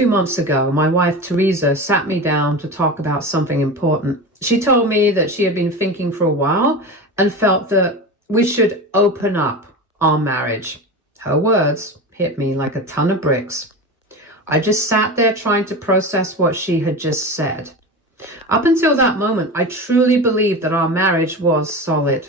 2 months ago, my wife Teresa sat me down to talk about something important. She told me that she had been thinking for a while and felt that we should open up our marriage. Her words hit me like a ton of bricks. I just sat there trying to process what she had just said. Up until that moment, I truly believed that our marriage was solid.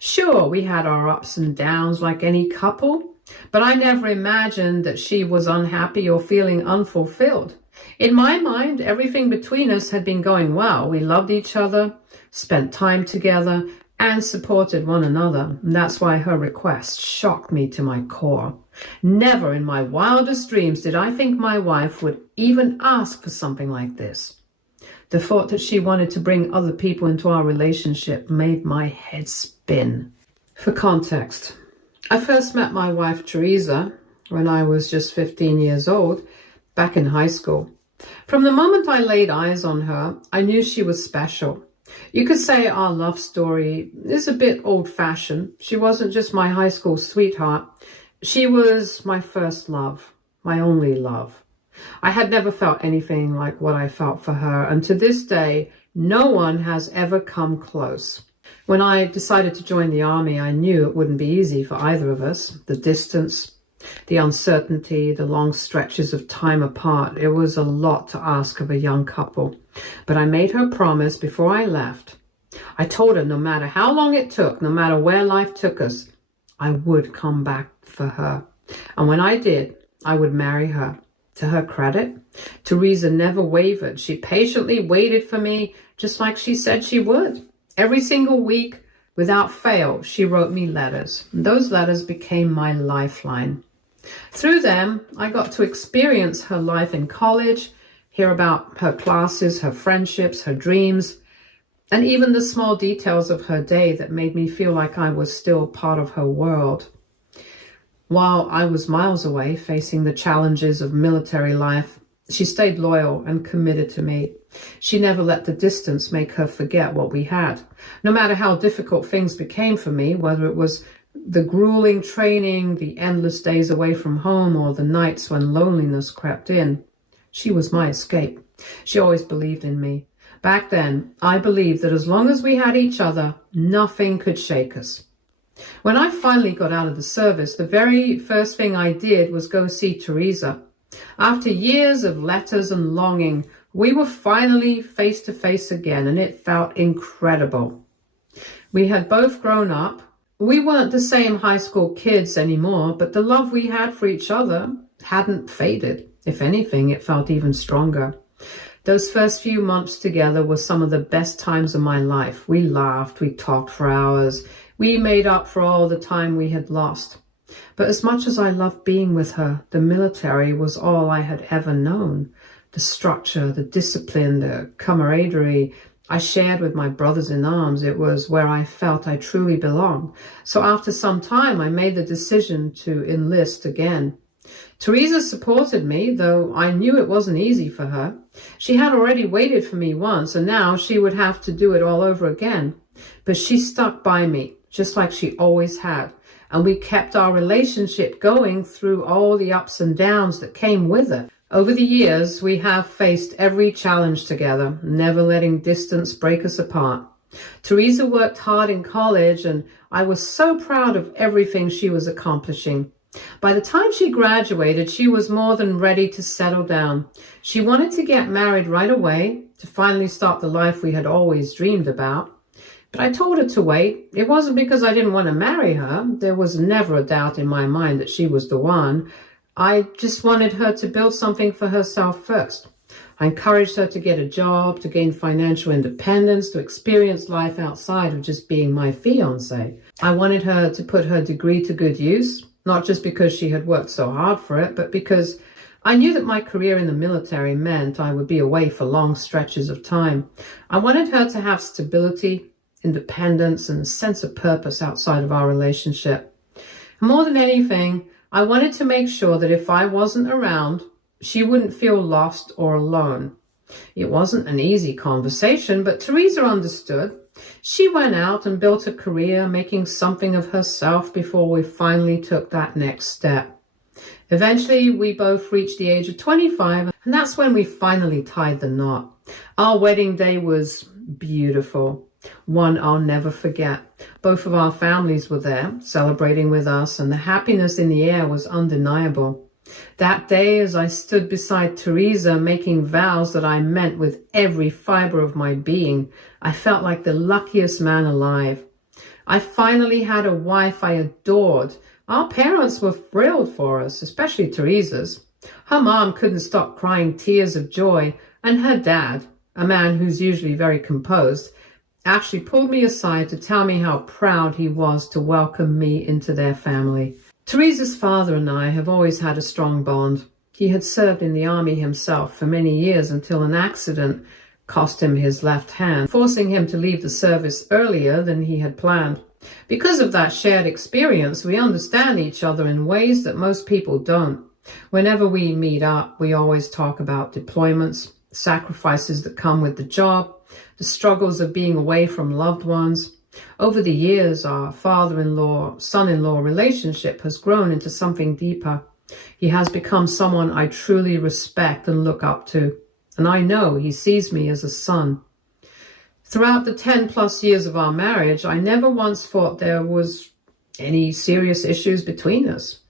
Sure, we had our ups and downs like any couple, but I never imagined that she was unhappy or feeling unfulfilled. In my mind, everything between us had been going well. We loved each other, spent time together, and supported one another. And that's why her request shocked me to my core. Never in my wildest dreams did I think my wife would even ask for something like this. The thought that she wanted to bring other people into our relationship made my head spin. For context, I first met my wife Teresa when I was just 15 years old, back in high school. From the moment I laid eyes on her, I knew she was special. You could say our love story is a bit old-fashioned. She wasn't just my high school sweetheart. She was my first love, my only love. I had never felt anything like what I felt for her, and to this day, no one has ever come close. When I decided to join the army, I knew it wouldn't be easy for either of us. The distance, the uncertainty, the long stretches of time apart, it was a lot to ask of a young couple. But I made her promise before I left. I told her no matter how long it took, no matter where life took us, I would come back for her. And when I did, I would marry her. To her credit, Teresa never wavered. She patiently waited for me, just like she said she would. Every single week, without fail, she wrote me letters. And those letters became my lifeline. Through them, I got to experience her life in college, hear about her classes, her friendships, her dreams, and even the small details of her day that made me feel like I was still part of her world. While I was miles away facing the challenges of military life, she stayed loyal and committed to me. She never let the distance make her forget what we had. No matter how difficult things became for me, whether it was the grueling training, the endless days away from home, or the nights when loneliness crept in, she was my escape. She always believed in me. Back then, I believed that as long as we had each other, nothing could shake us. When I finally got out of the service, the very first thing I did was go see Teresa. After years of letters and longing, we were finally face to face again, and it felt incredible. We had both grown up. We weren't the same high school kids anymore, but the love we had for each other hadn't faded. If anything, it felt even stronger. Those first few months together were some of the best times of my life. We laughed, we talked for hours. We made up for all the time we had lost. But as much as I loved being with her, the military was all I had ever known. The structure, the discipline, the camaraderie I shared with my brothers in arms, it was where I felt I truly belonged. So after some time, I made the decision to enlist again. Teresa supported me, though I knew it wasn't easy for her. She had already waited for me once, and now she would have to do it all over again. But she stuck by me, just like she always had. And we kept our relationship going through all the ups and downs that came with it. Over the years, we have faced every challenge together, never letting distance break us apart. Teresa worked hard in college, and I was so proud of everything she was accomplishing. By the time she graduated, she was more than ready to settle down. She wanted to get married right away, to finally start the life we had always dreamed about. But I told her to wait. It wasn't because I didn't want to marry her. There was never a doubt in my mind that she was the one. I just wanted her to build something for herself first. I encouraged her to get a job, to gain financial independence, to experience life outside of just being my fiancé. I wanted her to put her degree to good use, not just because she had worked so hard for it, but because I knew that my career in the military meant I would be away for long stretches of time. I wanted her to have stability, independence, and a sense of purpose outside of our relationship. And more than anything, I wanted to make sure that if I wasn't around, she wouldn't feel lost or alone. It wasn't an easy conversation, but Teresa understood. She went out and built a career, making something of herself before we finally took that next step. Eventually, we both reached the age of 25, and that's when we finally tied the knot. Our wedding day was beautiful, one I'll never forget. Both of our families were there, celebrating with us, and the happiness in the air was undeniable. That day, as I stood beside Teresa, making vows that I meant with every fiber of my being, I felt like the luckiest man alive. I finally had a wife I adored. Our parents were thrilled for us, especially Teresa's. Her mom couldn't stop crying tears of joy, and her dad, a man who's usually very composed, actually pulled me aside to tell me how proud he was to welcome me into their family. Teresa's father and I have always had a strong bond. He had served in the army himself for many years until an accident cost him his left hand, forcing him to leave the service earlier than he had planned. Because of that shared experience, we understand each other in ways that most people don't. Whenever we meet up, we always talk about deployments, sacrifices that come with the job, the struggles of being away from loved ones. Over the years, our father-in-law, son-in-law relationship has grown into something deeper. He has become someone I truly respect and look up to, and I know he sees me as a son. Throughout the 10 plus years of our marriage, I never once thought there was any serious issues between us.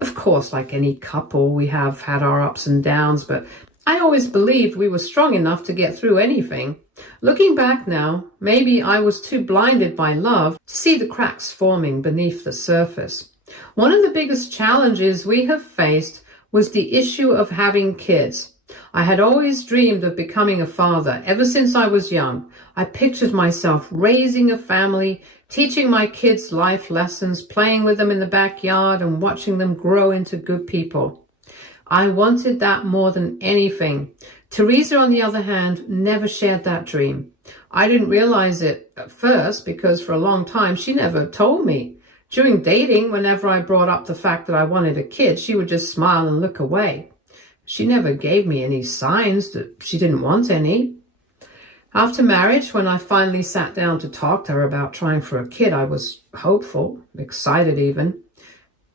Of course, like any couple, we have had our ups and downs, but I always believed we were strong enough to get through anything. Looking back now, maybe I was too blinded by love to see the cracks forming beneath the surface. One of the biggest challenges we have faced was the issue of having kids. I had always dreamed of becoming a father ever since I was young. I pictured myself raising a family, teaching my kids life lessons, playing with them in the backyard and watching them grow into good people. I wanted that more than anything. Teresa, on the other hand, never shared that dream. I didn't realize it at first because for a long time she never told me. During dating, whenever I brought up the fact that I wanted a kid, she would just smile and look away. She never gave me any signs that she didn't want any. After marriage, when I finally sat down to talk to her about trying for a kid, I was hopeful, excited even.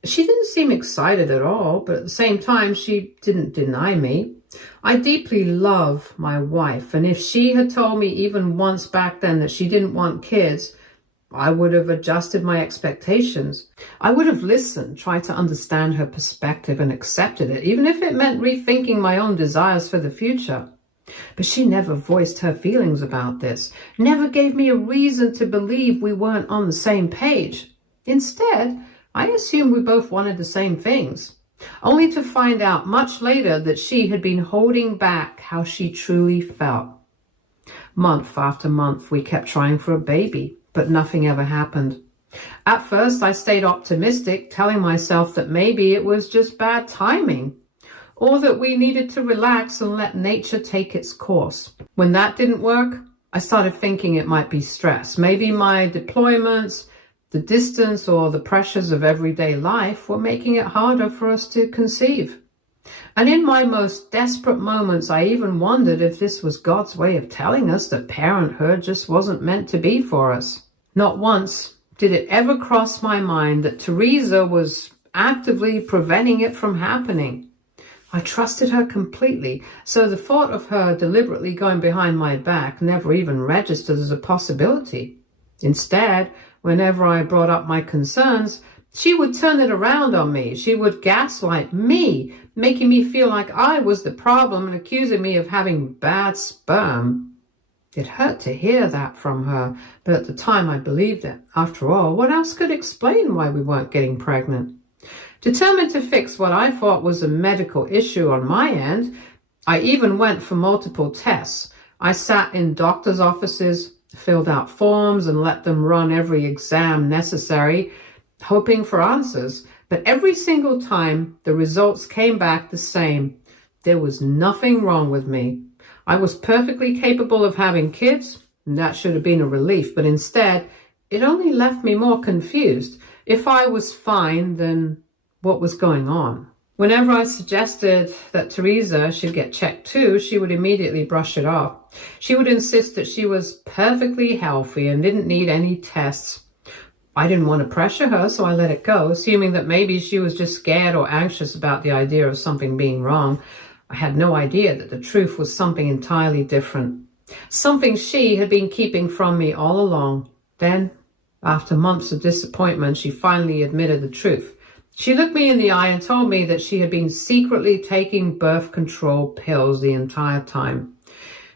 She didn't seem excited at all, but at the same time, she didn't deny me. I deeply love my wife, and if she had told me even once back then that she didn't want kids, I would have adjusted my expectations. I would have listened, tried to understand her perspective and accepted it, even if it meant rethinking my own desires for the future. But she never voiced her feelings about this, never gave me a reason to believe we weren't on the same page. Instead, I assumed we both wanted the same things, only to find out much later that she had been holding back how she truly felt. Month after month, we kept trying for a baby, but nothing ever happened. At first, I stayed optimistic, telling myself that maybe it was just bad timing, or that we needed to relax and let nature take its course. When that didn't work, I started thinking it might be stress. Maybe my deployments, the distance, or the pressures of everyday life were making it harder for us to conceive. And in my most desperate moments, I even wondered if this was God's way of telling us that parenthood just wasn't meant to be for us. Not once did it ever cross my mind that Teresa was actively preventing it from happening. I trusted her completely, so the thought of her deliberately going behind my back never even registered as a possibility. Instead, whenever I brought up my concerns, she would turn it around on me. She would gaslight me, making me feel like I was the problem and accusing me of having bad sperm. It hurt to hear that from her, but at the time I believed it. After all, what else could explain why we weren't getting pregnant? Determined to fix what I thought was a medical issue on my end, I even went for multiple tests. I sat in doctor's offices, filled out forms, and let them run every exam necessary, hoping for answers. But every single time, the results came back the same. There was nothing wrong with me. I was perfectly capable of having kids, and that should have been a relief. But instead, it only left me more confused. If I was fine, then what was going on? Whenever I suggested that Teresa should get checked too, she would immediately brush it off. She would insist that she was perfectly healthy and didn't need any tests. I didn't want to pressure her, so I let it go, assuming that maybe she was just scared or anxious about the idea of something being wrong. I had no idea that the truth was something entirely different, something she had been keeping from me all along. Then, after months of disappointment, she finally admitted the truth. She looked me in the eye and told me that she had been secretly taking birth control pills the entire time.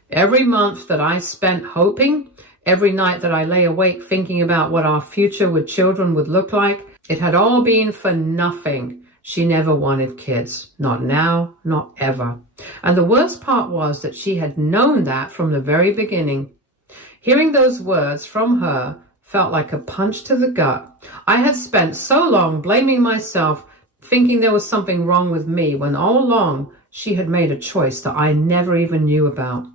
Every month that I spent hoping, every night that I lay awake thinking about what our future with children would look like, it had all been for nothing. She never wanted kids. Not now, not ever. And the worst part was that she had known that from the very beginning. Hearing those words from her felt like a punch to the gut. I had spent so long blaming myself, thinking there was something wrong with me, when all along she had made a choice that I never even knew about.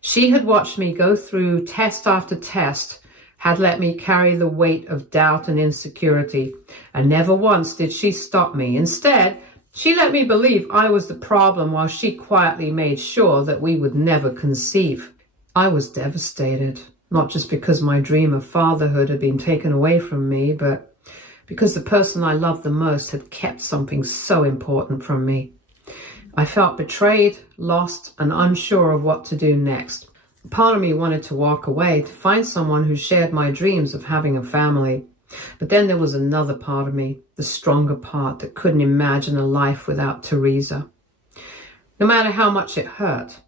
She had watched me go through test after test, had let me carry the weight of doubt and insecurity, and never once did she stop me. Instead, she let me believe I was the problem while she quietly made sure that we would never conceive. I was devastated, not just because my dream of fatherhood had been taken away from me, but because the person I loved the most had kept something so important from me. I felt betrayed, lost, and unsure of what to do next. Part of me wanted to walk away, to find someone who shared my dreams of having a family. But then there was another part of me, the stronger part, that couldn't imagine a life without Teresa. No matter how much it hurt,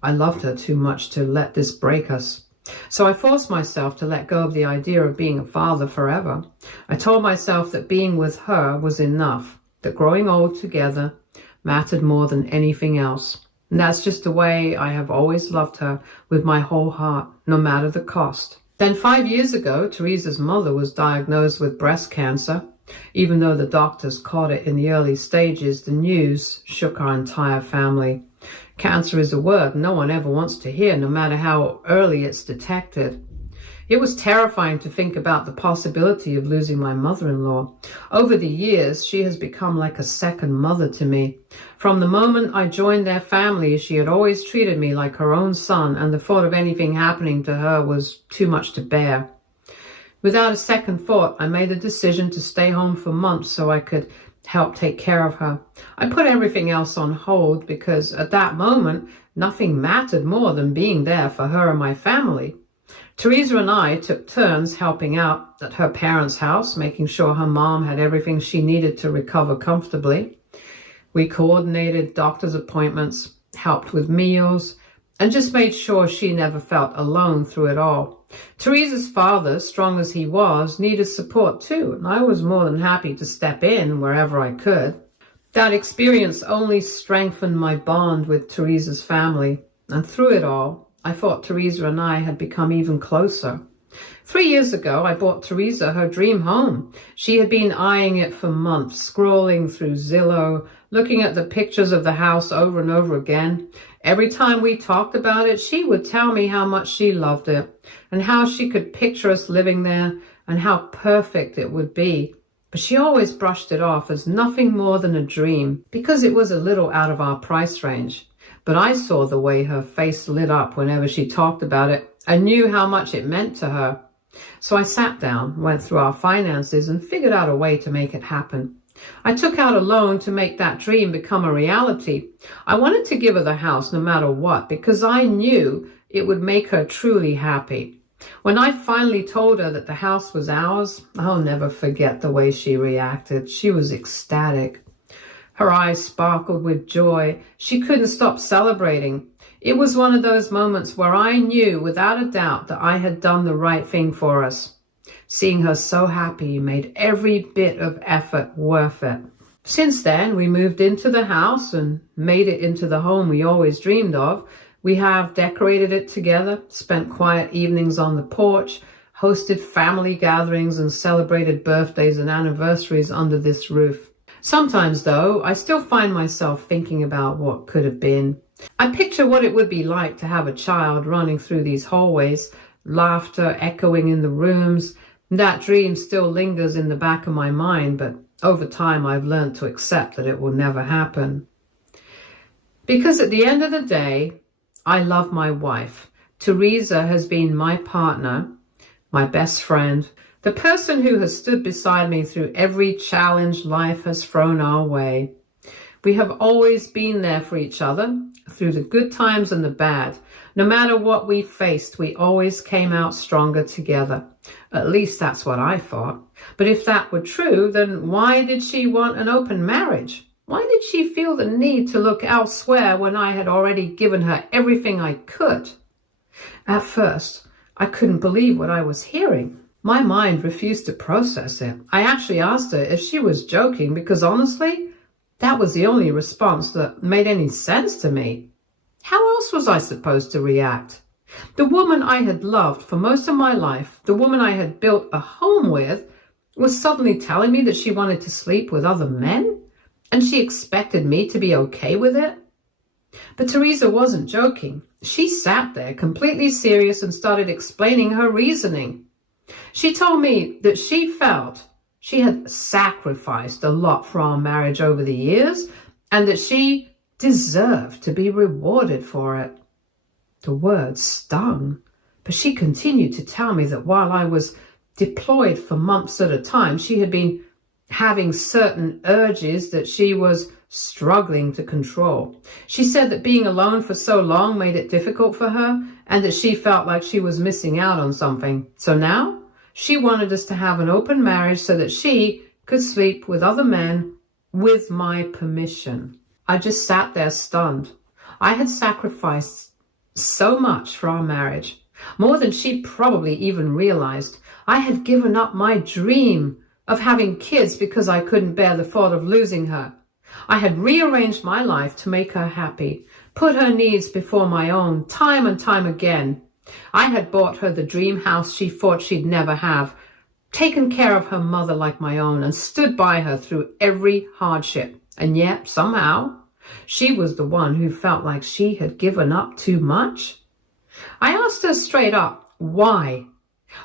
I loved her too much to let this break us. So I forced myself to let go of the idea of being a father forever. I told myself that being with her was enough, that growing old together mattered more than anything else. And that's just the way I have always loved her, with my whole heart, no matter the cost. Then 5 years ago, Teresa's mother was diagnosed with breast cancer. Even though the doctors caught it in the early stages, the news shook our entire family. Cancer is a word no one ever wants to hear, no matter how early it's detected. It was terrifying to think about the possibility of losing my mother-in-law. Over the years, she has become like a second mother to me. From the moment I joined their family, she had always treated me like her own son, and the thought of anything happening to her was too much to bear. Without a second thought, I made the decision to stay home for months so I could help take care of her. I put everything else on hold because at that moment, nothing mattered more than being there for her and my family. Teresa and I took turns helping out at her parents' house, making sure her mom had everything she needed to recover comfortably. We coordinated doctor's appointments, helped with meals, and just made sure she never felt alone through it all. Teresa's father, strong as he was, needed support too, and I was more than happy to step in wherever I could. That experience only strengthened my bond with Teresa's family, and through it all, I thought Teresa and I had become even closer. 3 years ago, I bought Teresa her dream home. She had been eyeing it for months, scrolling through Zillow, looking at the pictures of the house over and over again. Every time we talked about it, she would tell me how much she loved it and how she could picture us living there and how perfect it would be. But she always brushed it off as nothing more than a dream because it was a little out of our price range. But I saw the way her face lit up whenever she talked about it. I knew how much it meant to her. So I sat down, went through our finances, and figured out a way to make it happen. I took out a loan to make that dream become a reality. I wanted to give her the house no matter what, because I knew it would make her truly happy. When I finally told her that the house was ours, I'll never forget the way she reacted. She was ecstatic. Her eyes sparkled with joy. She couldn't stop celebrating. It was one of those moments where I knew without a doubt that I had done the right thing for us. Seeing her so happy made every bit of effort worth it. Since then, we moved into the house and made it into the home we always dreamed of. We have decorated it together, spent quiet evenings on the porch, hosted family gatherings, and celebrated birthdays and anniversaries under this roof. Sometimes, though, I still find myself thinking about what could have been. I picture what it would be like to have a child running through these hallways, laughter echoing in the rooms. That dream still lingers in the back of my mind, but over time I've learned to accept that it will never happen. Because at the end of the day, I love my wife. Teresa has been my partner, my best friend, The person who has stood beside me through every challenge life has thrown our way. We have always been there for each other, through the good times and the bad. No matter what we faced, we always came out stronger together. At least that's what I thought. But if that were true, then why did she want an open marriage? Why did she feel the need to look elsewhere when I had already given her everything I could? At first, I couldn't believe what I was hearing. My mind refused to process it. I actually asked her if she was joking because honestly, that was the only response that made any sense to me. How else was I supposed to react? The woman I had loved for most of my life, the woman I had built a home with, was suddenly telling me that she wanted to sleep with other men? And she expected me to be okay with it? But Teresa wasn't joking. She sat there completely serious and started explaining her reasoning. She told me that she felt she had sacrificed a lot for our marriage over the years and that she deserved to be rewarded for it. The words stung, but she continued to tell me that while I was deployed for months at a time, she had been having certain urges that she was struggling to control. She said that being alone for so long made it difficult for her and that she felt like she was missing out on something. So now she wanted us to have an open marriage so that she could sleep with other men with my permission. I just sat there stunned. I had sacrificed so much for our marriage, more than she probably even realized. I had given up my dream of having kids because I couldn't bear the thought of losing her. I had rearranged my life to make her happy, put her needs before my own, time and time again. I had bought her the dream house she thought she'd never have, taken care of her mother like my own, and stood by her through every hardship. And yet, somehow, she was the one who felt like she had given up too much. I asked her straight up, why?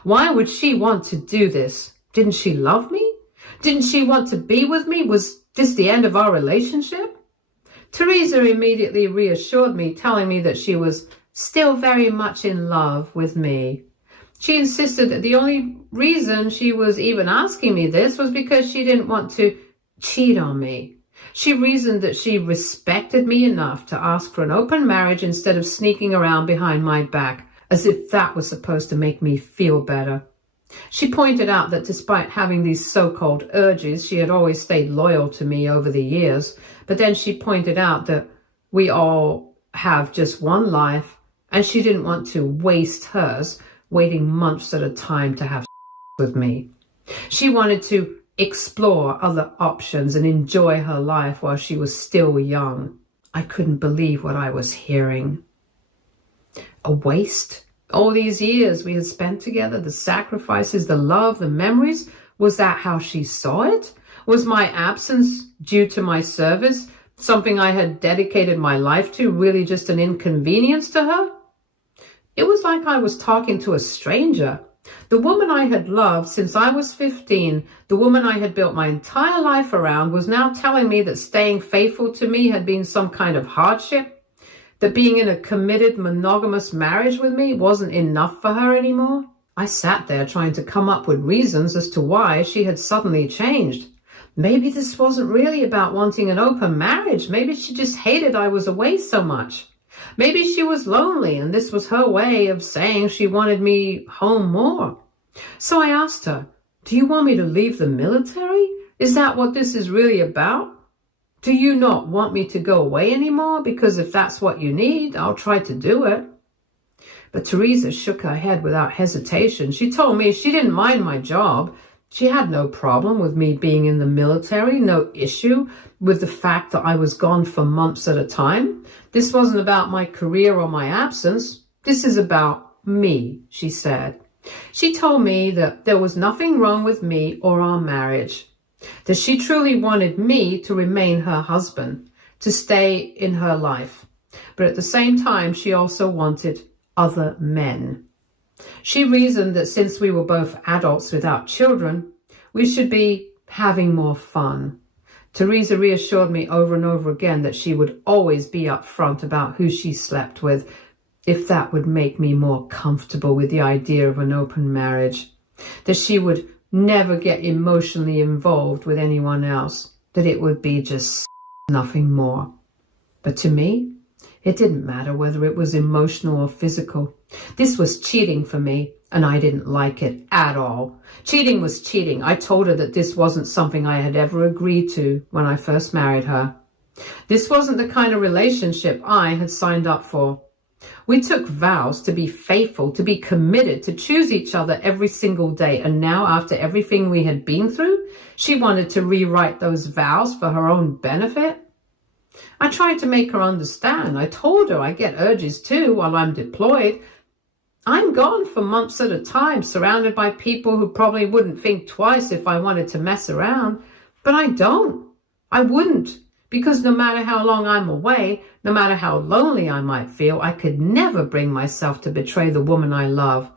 Why would she want to do this? Didn't she love me? Didn't she want to be with me? Was this the end of our relationship? Teresa immediately reassured me, telling me that she was still very much in love with me. She insisted that the only reason she was even asking me this was because she didn't want to cheat on me. She reasoned that she respected me enough to ask for an open marriage instead of sneaking around behind my back, as if that was supposed to make me feel better. She pointed out that despite having these so-called urges, she had always stayed loyal to me over the years. But then she pointed out that we all have just one life, and she didn't want to waste hers waiting months at a time to have with me. She wanted to explore other options and enjoy her life while she was still young. I couldn't believe what I was hearing. A waste? All these years we had spent together, the sacrifices, the love, the memories, was that how she saw it? Was my absence due to my service, something I had dedicated my life to, really just an inconvenience to her? It was like I was talking to a stranger. The woman I had loved since I was 15, the woman I had built my entire life around, was now telling me that staying faithful to me had been some kind of hardship, that being in a committed, monogamous marriage with me wasn't enough for her anymore. I sat there trying to come up with reasons as to why she had suddenly changed. Maybe this wasn't really about wanting an open marriage. Maybe she just hated I was away so much. Maybe she was lonely and this was her way of saying she wanted me home more. So I asked her, do you want me to leave the military? Is that what this is really about? Do you not want me to go away anymore? Because if that's what you need, I'll try to do it. But Teresa shook her head without hesitation. She told me she didn't mind my job. She had no problem with me being in the military, no issue with the fact that I was gone for months at a time. This wasn't about my career or my absence. This is about me, she said. She told me that there was nothing wrong with me or our marriage, that she truly wanted me to remain her husband, to stay in her life. But at the same time, she also wanted other men. She reasoned that since we were both adults without children, we should be having more fun. Teresa reassured me over and over again that she would always be upfront about who she slept with, if that would make me more comfortable with the idea of an open marriage. that she would never get emotionally involved with anyone else, that it would be just nothing more. But to me, it didn't matter whether it was emotional or physical. This was cheating for me, and I didn't like it at all. Cheating was cheating. I told her that this wasn't something I had ever agreed to when I first married her. This wasn't the kind of relationship I had signed up for. We took vows to be faithful, to be committed, to choose each other every single day. And now, after everything we had been through, she wanted to rewrite those vows for her own benefit. I tried to make her understand. I told her I get urges too while I'm deployed. I'm gone for months at a time, surrounded by people who probably wouldn't think twice if I wanted to mess around. But I don't. I wouldn't. Because no matter how long I'm away, no matter how lonely I might feel, I could never bring myself to betray the woman I love.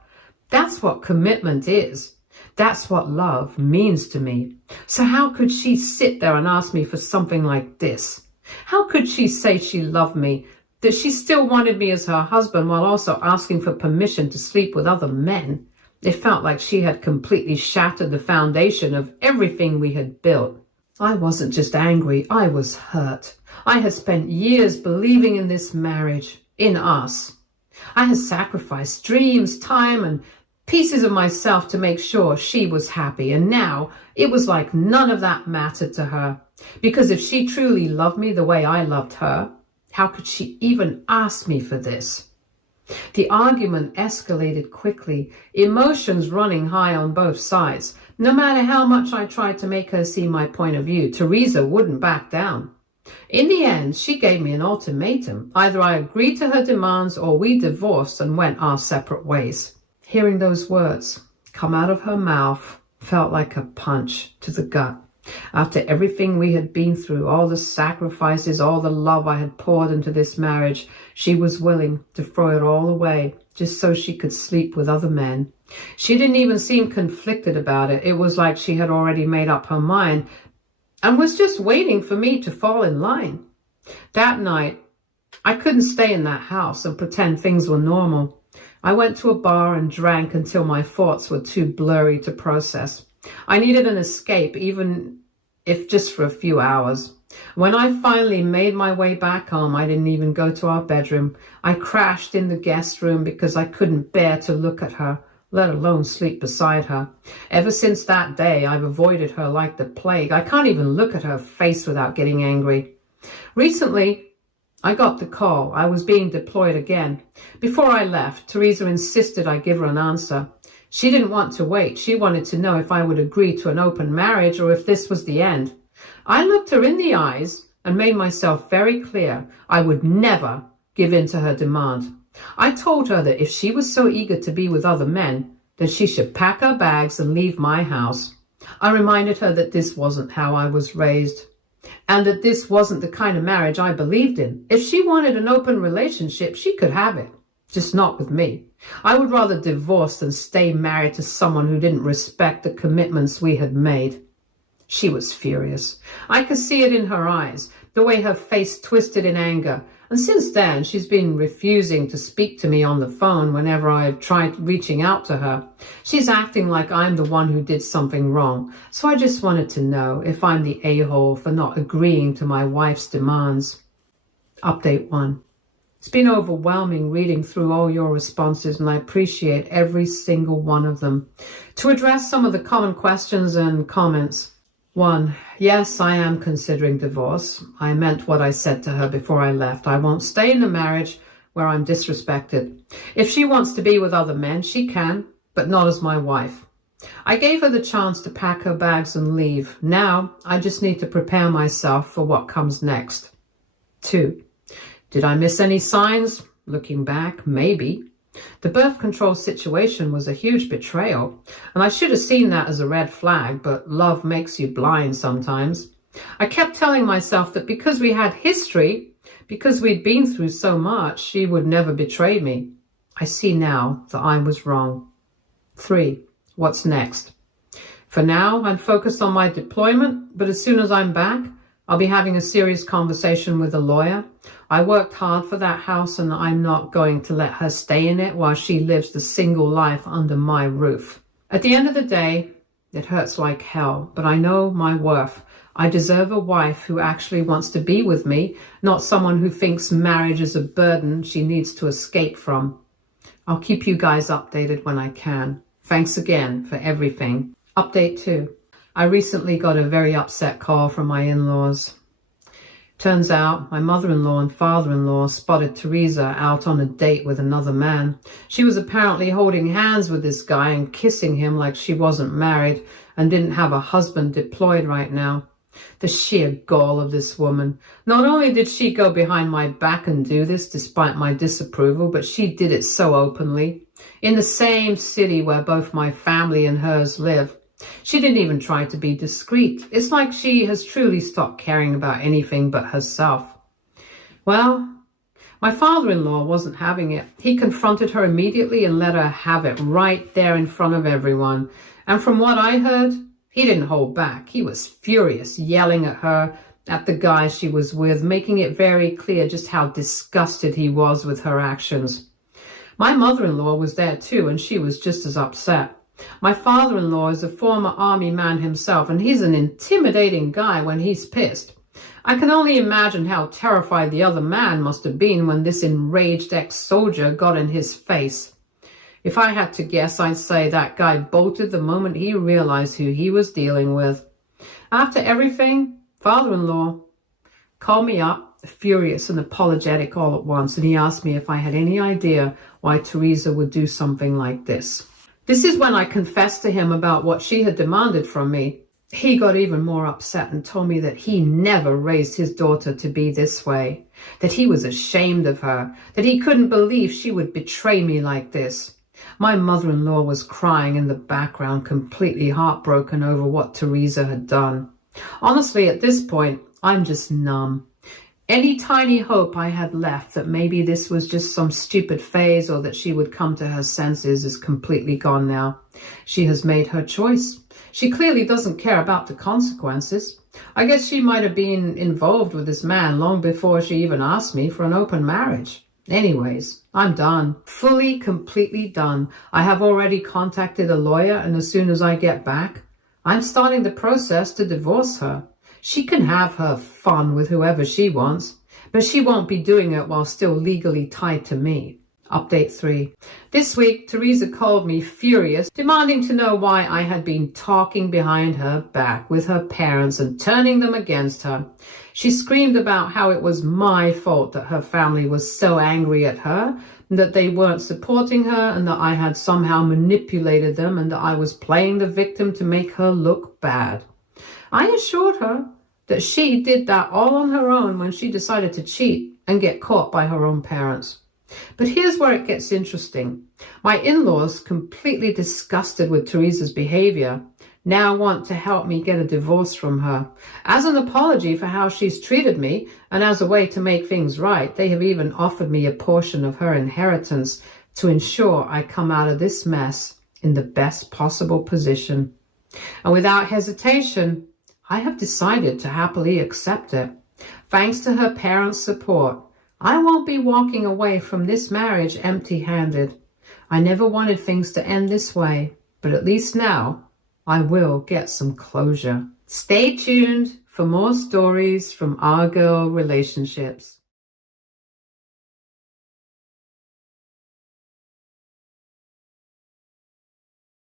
That's what commitment is. That's what love means to me. So how could she sit there and ask me for something like this? How could she say she loved me, that she still wanted me as her husband while also asking for permission to sleep with other men? It felt like she had completely shattered the foundation of everything we had built. I wasn't just angry, I was hurt. I had spent years believing in this marriage, in us. I had sacrificed dreams, time, and pieces of myself to make sure she was happy. And now it was like none of that mattered to her. Because if she truly loved me the way I loved her, how could she even ask me for this? The argument escalated quickly, emotions running high on both sides. No matter how much I tried to make her see my point of view, Teresa wouldn't back down. In the end, she gave me an ultimatum. Either I agreed to her demands or we divorced and went our separate ways. Hearing those words come out of her mouth felt like a punch to the gut. After everything we had been through, all the sacrifices, all the love I had poured into this marriage, she was willing to throw it all away just so she could sleep with other men. She didn't even seem conflicted about it. It was like she had already made up her mind and was just waiting for me to fall in line. That night, I couldn't stay in that house and pretend things were normal. I went to a bar and drank until my thoughts were too blurry to process. I needed an escape, even if just for a few hours. When I finally made my way back home, I didn't even go to our bedroom. I crashed in the guest room because I couldn't bear to look at her, let alone sleep beside her. Ever since that day, I've avoided her like the plague. I can't even look at her face without getting angry. Recently, I got the call. I was being deployed again. Before I left, Teresa insisted I give her an answer. She didn't want to wait. She wanted to know if I would agree to an open marriage or if this was the end. I looked her in the eyes and made myself very clear I would never give in to her demand. I told her that if she was so eager to be with other men, then she should pack her bags and leave my house. I reminded her that this wasn't how I was raised and that this wasn't the kind of marriage I believed in. If she wanted an open relationship, she could have it, just not with me. I would rather divorce than stay married to someone who didn't respect the commitments we had made. She was furious. I could see it in her eyes, the way her face twisted in anger. And since then, she's been refusing to speak to me on the phone whenever I've tried reaching out to her. She's acting like I'm the one who did something wrong. So I just wanted to know if I'm the a-hole for not agreeing to my wife's demands. Update 1. It's been overwhelming reading through all your responses, and I appreciate every single one of them. To address some of the common questions and comments. 1. Yes, I am considering divorce. I meant what I said to her before I left. I won't stay in a marriage where I'm disrespected. If she wants to be with other men, she can, but not as my wife. I gave her the chance to pack her bags and leave. Now, I just need to prepare myself for what comes next. 2. Did I miss any signs? Looking back, maybe. The birth control situation was a huge betrayal, and I should have seen that as a red flag, but love makes you blind sometimes. I kept telling myself that because we had history, because we'd been through so much, she would never betray me. I see now that I was wrong. 3. What's next? For now, I'm focused on my deployment, but as soon as I'm back, I'll be having a serious conversation with a lawyer. I worked hard for that house, and I'm not going to let her stay in it while she lives the single life under my roof. At the end of the day, it hurts like hell, but I know my worth. I deserve a wife who actually wants to be with me, not someone who thinks marriage is a burden she needs to escape from. I'll keep you guys updated when I can. Thanks again for everything. Update 2. I recently got a very upset call from my in-laws. Turns out my mother-in-law and father-in-law spotted Teresa out on a date with another man. She was apparently holding hands with this guy and kissing him like she wasn't married and didn't have a husband deployed right now. The sheer gall of this woman. Not only did she go behind my back and do this despite my disapproval, but she did it so openly. In the same city where both my family and hers live. She didn't even try to be discreet. It's like she has truly stopped caring about anything but herself. Well, my father-in-law wasn't having it. He confronted her immediately and let her have it right there in front of everyone. And from what I heard, he didn't hold back. He was furious, yelling at her, at the guy she was with, making it very clear just how disgusted he was with her actions. My mother-in-law was there too, and she was just as upset. My father-in-law is a former army man himself, and he's an intimidating guy when he's pissed. I can only imagine how terrified the other man must have been when this enraged ex-soldier got in his face. If I had to guess, I'd say that guy bolted the moment he realized who he was dealing with. After everything, father-in-law called me up, furious and apologetic all at once, and he asked me if I had any idea why Teresa would do something like this. This is when I confessed to him about what she had demanded from me. He got even more upset and told me that he never raised his daughter to be this way, that he was ashamed of her, that he couldn't believe she would betray me like this. My mother-in-law was crying in the background, completely heartbroken over what Teresa had done. Honestly, at this point, I'm just numb. Any tiny hope I had left that maybe this was just some stupid phase or that she would come to her senses is completely gone now. She has made her choice. She clearly doesn't care about the consequences. I guess she might have been involved with this man long before she even asked me for an open marriage. Anyways, I'm done. Fully, completely done. I have already contacted a lawyer, and as soon as I get back, I'm starting the process to divorce her. She can have her fun with whoever she wants, but she won't be doing it while still legally tied to me. Update 3. This week, Teresa called me furious, demanding to know why I had been talking behind her back with her parents and turning them against her. She screamed about how it was my fault that her family was so angry at her, and that they weren't supporting her, and that I had somehow manipulated them, and that I was playing the victim to make her look bad. I assured her that she did that all on her own when she decided to cheat and get caught by her own parents. But here's where it gets interesting. My in-laws, completely disgusted with Teresa's behavior, now want to help me get a divorce from her. As an apology for how she's treated me, and as a way to make things right, they have even offered me a portion of her inheritance to ensure I come out of this mess in the best possible position. And without hesitation, I have decided to happily accept it. Thanks to her parents' support, I won't be walking away from this marriage empty-handed. I never wanted things to end this way, but at least now I will get some closure. Stay tuned for more stories from our girl relationships.